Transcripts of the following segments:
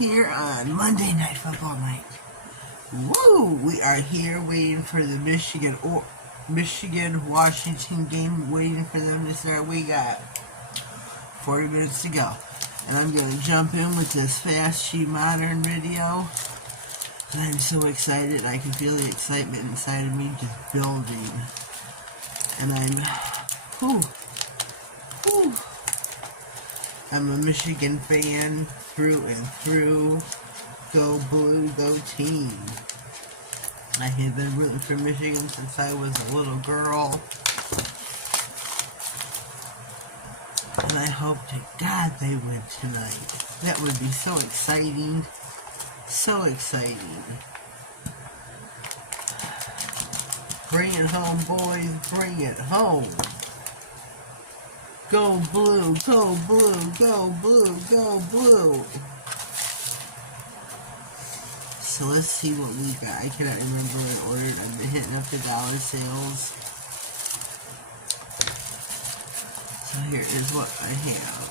here on Monday Night Football night. Woo! We are here waiting for the Michigan-Washington game, waiting for them to start. We got 40 minutes to go. And I'm going to jump in with this fast SheModern video. And I'm so excited. I can feel the excitement inside of me just building. And I'm a Michigan fan through and through. Go Blue, go team. I have been rooting for Michigan since I was a little girl. And I hope to God they win tonight. That would be so exciting. So exciting. Bring it home, boys. Bring it home. Go blue, go blue, go blue, go blue. So let's see what we got. I cannot remember what I ordered. I've been hitting up the dollar sales. So here is what I have.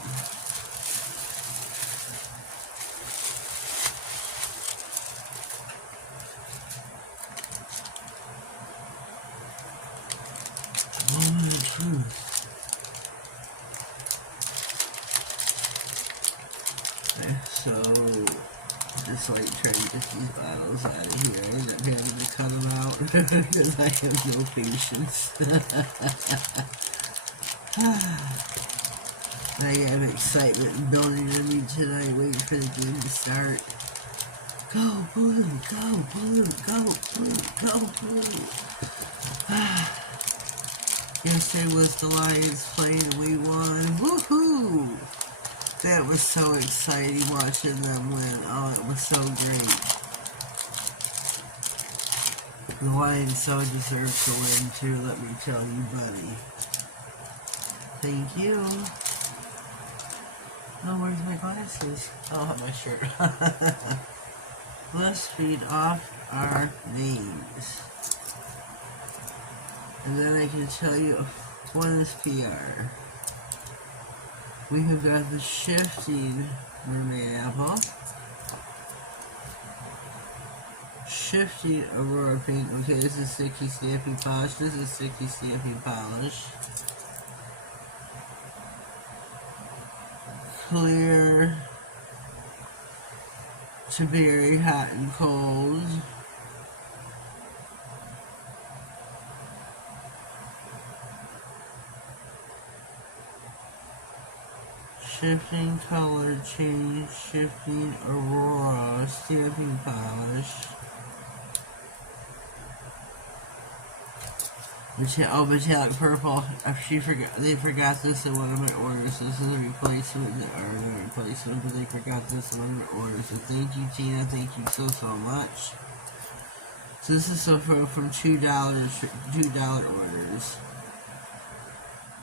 Moment of truth. So, just like trying to get these bottles out of here. I end up having to cut them out because I have no patience. I have excitement building in me tonight, waiting for the game to start. Go blue, go blue, go blue, go blue. Yesterday was the Lions playing and we won. Woohoo! That was so exciting watching them win. Oh, it was so great. The Lions so deserve to win too, let me tell you, buddy. Thank you. Oh, where's my glasses? Oh, my shirt. Let's read off our names. And then I can tell you what is PR. We have got the shifting mermaid apple, shifting aurora pink. Okay, this is sticky stamping polish. This is sticky stamping polish. Clear to berry, hot and cold. Shifting color change, shifting aurora, stamping polish. Metallic purple. They forgot this in one of my orders. This is a replacement, but they forgot this in one of my orders. So thank you, Tina. Thank you so much. So this is so from $2 orders.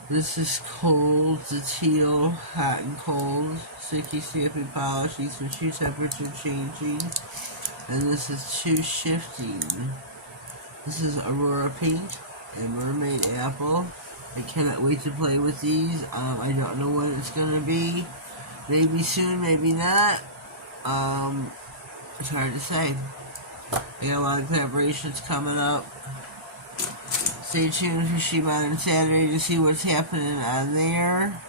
This is cold, the teal, hot and cold, sticky stamping polish. These are 2 temperature changing. And this is 2 shifting. This is Aurora Pink and Mermaid Apple. I cannot wait to play with these. I don't know when it's going to be. Maybe soon, maybe not. It's hard to say. We got a lot of collaborations coming up. Stay tuned for SheModern Saturday to see what's happening on there.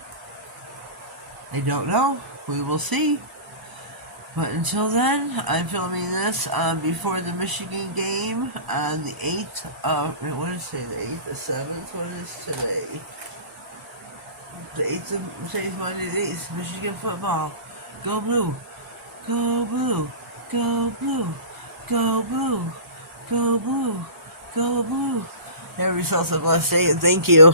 I don't know. We will see. But until then, I'm filming this before the Michigan game on the 8th of... What is today? The 8th, the 7th? What is today? The 8th of... Today's Monday, the 8th. Michigan football. Go blue. Go blue. Go blue. Go blue. Go blue. Go blue. Have yourself a blessed day and thank you.